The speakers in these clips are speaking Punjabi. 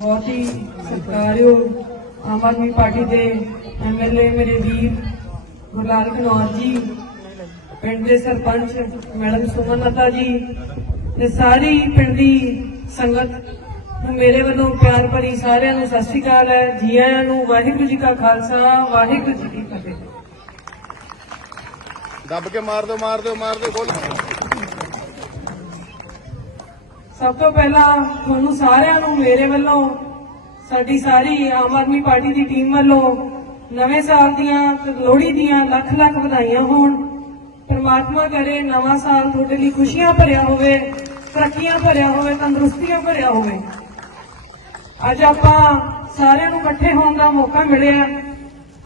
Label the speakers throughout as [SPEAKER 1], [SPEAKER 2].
[SPEAKER 1] ਬਹੁਤ ਹੀ ਸਤਿਕਾਰਯੋਗ ਆਮ ਆਦਮੀ ਪਾਰਟੀ ਦੇ ਐਮਐਲਏ ਮੇਰੇ ਵੀਰ ਗੁਰਲਾਲ ਘਨੌਰ ਜੀ, ਪਿੰਡ ਦੇ ਸਰਪੰਚ ਮੈਡਮ ਸੁਮਨਤਾ ਜੀ ਤੇ ਸਾਰੀ ਪਿੰਡ ਦੀ ਸੰਗਤ ਨੂੰ ਮੇਰੇ ਵੱਲੋਂ ਪਿਆਰ ਭਰੀ ਸਾਰਿਆਂ ਨੂੰ ਸਤਿ ਸ਼੍ਰੀ ਅਕਾਲ ਹੈ। ਜੀ ਆਇਆਂ ਨੂੰ ਵਾਹਿਗੁਰੂ ਜੀ ਕਾ ਖਾਲਸਾ, ਵਾਹਿਗੁਰੂ ਜੀ ਕੀ ਫਤਿਹ।
[SPEAKER 2] ਦੱਬ ਕੇ ਮਾਰ ਦਿਓ ਮਾਰ ਦਿਓ ਮਾਰ ਦਿਓ ਖੋਲ
[SPEAKER 1] ਸਭ ਤੋਂ ਪਹਿਲਾਂ ਤੁਹਾਨੂੰ ਸਾਰਿਆਂ ਨੂੰ ਮੇਰੇ ਵੱਲੋਂ, ਸਾਡੀ ਸਾਰੀ ਆਮ ਆਦਮੀ ਪਾਰਟੀ ਦੀ ਟੀਮ ਵੱਲੋਂ ਨਵੇਂ ਸਾਲ ਦੀਆਂ, ਲੋਹੜੀ ਦੀਆਂ ਲੱਖ ਲੱਖ ਵਧਾਈਆਂ ਹੋਣ। ਪਰਮਾਤਮਾ ਕਰੇ ਨਵਾਂ ਸਾਲ ਤੁਹਾਡੇ ਲਈ ਖੁਸ਼ੀਆਂ ਭਰਿਆ ਹੋਵੇ, ਤਰੱਕੀਆਂ ਭਰਿਆ ਹੋਵੇ, ਤੰਦਰੁਸਤੀਆਂ ਭਰਿਆ ਹੋਵੇ। ਅੱਜ ਆਪਾਂ ਸਾਰਿਆਂ ਨੂੰ ਇਕੱਠੇ ਹੋਣ ਦਾ ਮੌਕਾ ਮਿਲਿਆ।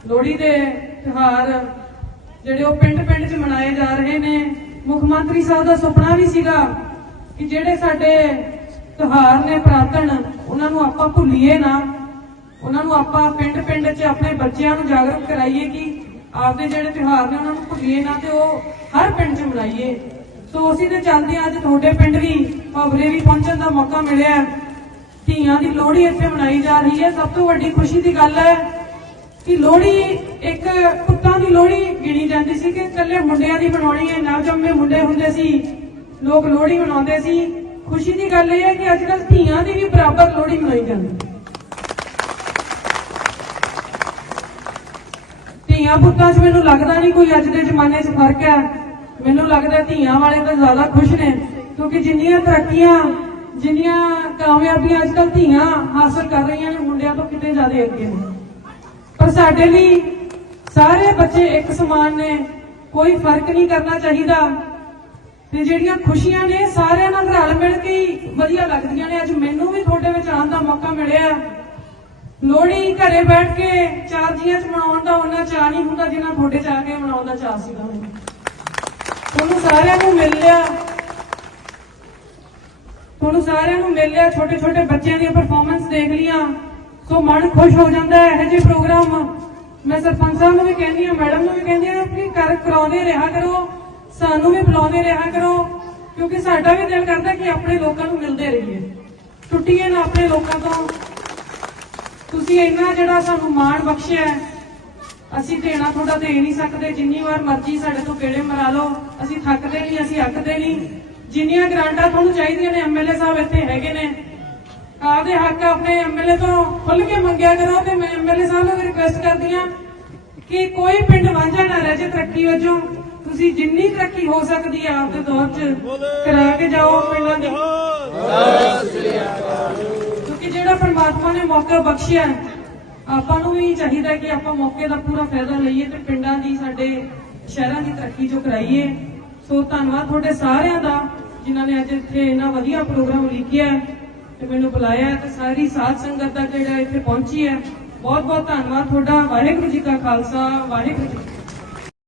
[SPEAKER 1] ਲੋਹੜੀ ਦੇ ਤਿਉਹਾਰ ਜਿਹੜੇ ਉਹ ਪਿੰਡ-ਪਿੰਡ 'ਚ ਮਨਾਏ ਜਾ ਰਹੇ ਨੇ। ਮੁੱਖ ਮੰਤਰੀ ਸਾਹਿਬ ਦਾ ਸੁਪਨਾ ਵੀ ਸੀਗਾ ਕਿ ਜਿਹੜੇ ਸਾਡੇ ਤਿਉਹਾਰ ਨੇ ਪ੍ਰਾਤਨ, ਉਹਨਾਂ ਨੂੰ ਆਪਾਂ ਭੁੱਲੀਏ ਨਾ। ਉਹਨਾਂ ਨੂੰ ਆਪਾਂ ਪਿੰਡ-ਪਿੰਡ 'ਚ ਆਪਣੇ ਬੱਚਿਆਂ ਨੂੰ ਜਾਗਰੂਕ ਕਰਾਈਏ ਕਿ ਆਪਦੇ ਜਿਹੜੇ ਤਿਉਹਾਰ ਨੇ ਉਹਨਾਂ ਨੂੰ ਭੁੱਲੀਏ ਨਾ ਤੇ ਉਹ ਹਰ ਪਿੰਡ 'ਚ ਮਨਾਈਏ। ਸੋ ਅਸੀਂ ਦੇ ਚੱਲਦੇ ਅੱਜ ਤੁਹਾਡੇ ਪਿੰਡ ਵੀ ਭਾਵਰੇ ਵੀ ਪਹੁੰਚਣ ਦਾ ਮੌਕਾ ਮਿਲਿਆ ਧੀਆਂ ਦੀ ਲੋਹੜੀ ਇੱਥੇ ਮਨਾਈ ਜਾ ਰਹੀ ਹੈ। ਸਭ ਤੋਂ ਵੱਡੀ ਖੁਸ਼ੀ ਦੀ ਗੱਲ ਹੈ ਕਿ ਲੋਹੜੀ ਇੱਕ ਪੁੱਤਾਂ ਦੀ ਲੋਹੜੀ ਗਿਣੀ ਜਾਂਦੀ ਸੀ ਕਿ ਇਕੱਲੇ ਮੁੰਡਿਆਂ ਦੀ ਮਨਾਉਣੀ ਹੈ। ਨਵਜੰਮੇ ਮੁੰਡੇ ਹੁੰਦੇ ਸੀ। ਲੋਕ ਲੋਹੜੀ ਮਨਾਉਂਦੇ ਸੀ। ਖੁਸ਼ੀ ਦੀ ਗੱਲ ਇਹ ਹੈ ਕਿ ਅੱਜ ਕੱਲ੍ਹ ਧੀਆਂ ਦੀ ਵੀ ਬਰਾਬਰ ਲੋਹੜੀ ਮਨਾਈ ਜਾਂਦੀ ਧੀਆਂ ਪੁੱਤਾਂ 'ਚ ਮੈਨੂੰ ਲੱਗਦਾ ਨਹੀਂ ਕੋਈ ਅੱਜ ਦੇ ਜ਼ਮਾਨੇ 'ਚ ਫ਼ਰਕ ਹੈ। ਮੈਨੂੰ ਲੱਗਦਾ ਧੀਆਂ ਵਾਲੇ ਤਾਂ ਜ਼ਿਆਦਾ ਖੁਸ਼ ਨੇ, ਕਿਉਂਕਿ ਜਿੰਨੀਆਂ ਤਰੱਕੀਆਂ, ਜਿੰਨੀਆਂ ਕਾਮਯਾਬੀਆਂ ਅੱਜ ਕੱਲ੍ਹ ਧੀਆਂ ਹਾਸਲ ਕਰ ਰਹੀਆਂ ਨੇ, ਮੁੰਡਿਆਂ ਤੋਂ ਕਿਤੇ ਜ਼ਿਆਦਾ ਅੱਗੇ ਨੇ। ਪਰ ਸਾਡੇ ਲਈ ਸਾਰੇ ਬੱਚੇ ਇੱਕ ਸਮਾਨ ਨੇ। ਕੋਈ ਫ਼ਰਕ ਨਹੀਂ ਕਰਨਾ ਚਾਹੀਦਾ। ਤੇ ਜਿਹੜੀਆਂ ਖੁਸ਼ੀਆਂ ਨੇ, ਸਾਰਿਆਂ ਨਾਲ ਰਲ ਮਿਲ ਕੇ ਹੀ ਵਧੀਆ ਲੱਗਦੀਆਂ ਨੇ। ਅੱਜ ਮੈਨੂੰ ਵੀ ਤੁਹਾਡੇ ਵਿੱਚ ਆਉਣ ਦਾ ਮੌਕਾ ਮਿਲਿਆ। ਲੋਹੜੀ ਘਰੇ ਬੈਠ ਕੇ ਚਾਰ ਜੀਆਂ ਚ ਮਨਾਉਣ ਦਾ ਉਹਨਾਂ ਚਾਹ ਨਹੀਂ ਹੁੰਦਾ ਜਿੰਨਾ ਤੁਹਾਡੇ ਚ ਕੇ ਮਨਾਉਣ ਦਾ ਚਾਹ ਸੀਗਾ ਮੈਨੂੰ। ਤੁਹਾਨੂੰ ਸਾਰਿਆਂ ਨੂੰ ਮਿਲ ਲਿਆ। ਤੁਹਾਨੂੰ ਸਾਰਿਆਂ ਨੂੰ ਮਿਲ ਲਿਆ। ਛੋਟੇ ਛੋਟੇ ਬੱਚਿਆਂ ਦੀਆਂ ਪਰਫਾਰਮੈਂਸ ਦੇਖ ਲੀਆਂ ਸੋ ਮਨ ਖੁਸ਼ ਹੋ ਜਾਂਦਾ ਹੈ ਇਹੋ ਜਿਹੇ ਪ੍ਰੋਗਰਾਮ ਮੈਂ ਸਰਪੰਚਾਂ ਨੂੰ ਵੀ ਕਹਿੰਦੀ ਹਾਂ, ਮੈਡਮ ਨੂੰ ਵੀ ਕਹਿੰਦੀ ਆ ਕਿ ਕਰ ਕਰਾਉਂਦੇ ਰਿਹਾ ਕਰੋ। ਸਾਨੂੰ ਵੀ ਬੁਲਾਉਂਦੇ ਰਿਹਾ ਕਰੋ, ਕਿਉਂਕਿ ਸਾਡਾ ਵੀ ਦਿਲ ਕਰਦਾ ਕਿ ਆਪਣੇ ਲੋਕਾਂ ਨੂੰ ਮਿਲਦੇ ਰਹੀਏ। ਟੁੱਟੀਏ ਨਾ ਆਪਣੇ ਲੋਕਾਂ ਤੋਂ। ਤੁਸੀਂ ਇੰਨਾ ਜਿਹੜਾ ਸਾਨੂੰ ਮਾਣ ਬਖਸ਼ਿਆ ਅਸੀਂ ਦੇਣਾ ਤੁਹਾਡਾ ਦੇ ਨਹੀਂ ਸਕਦੇ। ਜਿੰਨੀ ਵਾਰ ਮਰਜ਼ੀ ਸਾਡੇ ਤੋਂ ਕਿਹੜੇ ਮਰਾ ਲਓ। ਅਸੀਂ ਥੱਕਦੇ ਨਹੀਂ, ਅਸੀਂ ਅੱਕਦੇ ਨਹੀਂ। ਜਿੰਨੀਆਂ ਗ੍ਰਾਂਟਾਂ ਤੁਹਾਨੂੰ ਚਾਹੀਦੀਆਂ ਨੇ ਐਮਐਲਏ ਸਾਹਿਬ ਇੱਥੇ ਹੈਗੇ ਨੇ। ਆਪਦੇ ਹੱਕ ਆਪਣੇ ਐਮਐਲਏ ਤੋਂ ਖੁੱਲ ਕੇ ਮੰਗਿਆ ਕਰੋ ਤੇ ਮੈਂ ਐਮਐਲਏ ਸਾਹਿਬ ਨੂੰ ਰਿਕੁਐਸਟ ਕਰਦੀ ਹਾਂ ਕਿ ਕੋਈ ਪਿੰਡ ਵਾਂਝਾ ਨਾ ਰਹਿ ਜੇ ਤਰੱਕੀ ਵਜੋਂ। ਤੁਸੀਂ ਜਿੰਨੀ ਤਰੱਕੀ ਹੋ ਸਕਦੀ ਹੈ ਆਪਦੇ ਦੌਰ 'ਚ ਕਰਾ ਕੇ ਜਾਓ ਪਿੰਡਾਂ ਦੀ। ਕਿਉਂਕਿ ਜਿਹੜਾ ਪਰਮਾਤਮਾ ਨੇ ਮੌਕਾ ਬਖਸ਼ਿਆ ਹੈ, ਆਪਾਂ ਨੂੰ ਵੀ ਚਾਹੀਦਾ ਕਿ ਆਪਾਂ ਮੌਕੇ ਦਾ ਪੂਰਾ ਫਾਇਦਾ ਲਈਏ ਤੇ ਪਿੰਡਾਂ ਦੀ ਸਾਡੇ ਸ਼ਹਿਰਾਂ ਦੀ ਤਰੱਕੀ ਜੋ ਕਰਾਈਏ। ਸੋ ਧੰਨਵਾਦ ਤੁਹਾਡੇ ਸਾਰਿਆਂ ਦਾ ਜਿਨ੍ਹਾਂ ਨੇ ਅੱਜ ਇੱਥੇ ਇੰਨਾ ਵਧੀਆ ਪ੍ਰੋਗਰਾਮ ਲਿਖਿਆ ਤੇ ਮੈਨੂੰ ਬੁਲਾਇਆ ਤੇ ਸਾਰੀ ਸਾਧ ਸੰਗਤ ਦਾ ਜਿਹੜਾ ਇੱਥੇ ਪਹੁੰਚੀ ਹੈ। ਬਹੁਤ ਬਹੁਤ ਧੰਨਵਾਦ ਤੁਹਾਡਾ। ਵਾਹਿਗੁਰੂ ਜੀ ਕਾ ਖਾਲਸਾ ਵਾਹਿਗੁਰੂ ਜੀ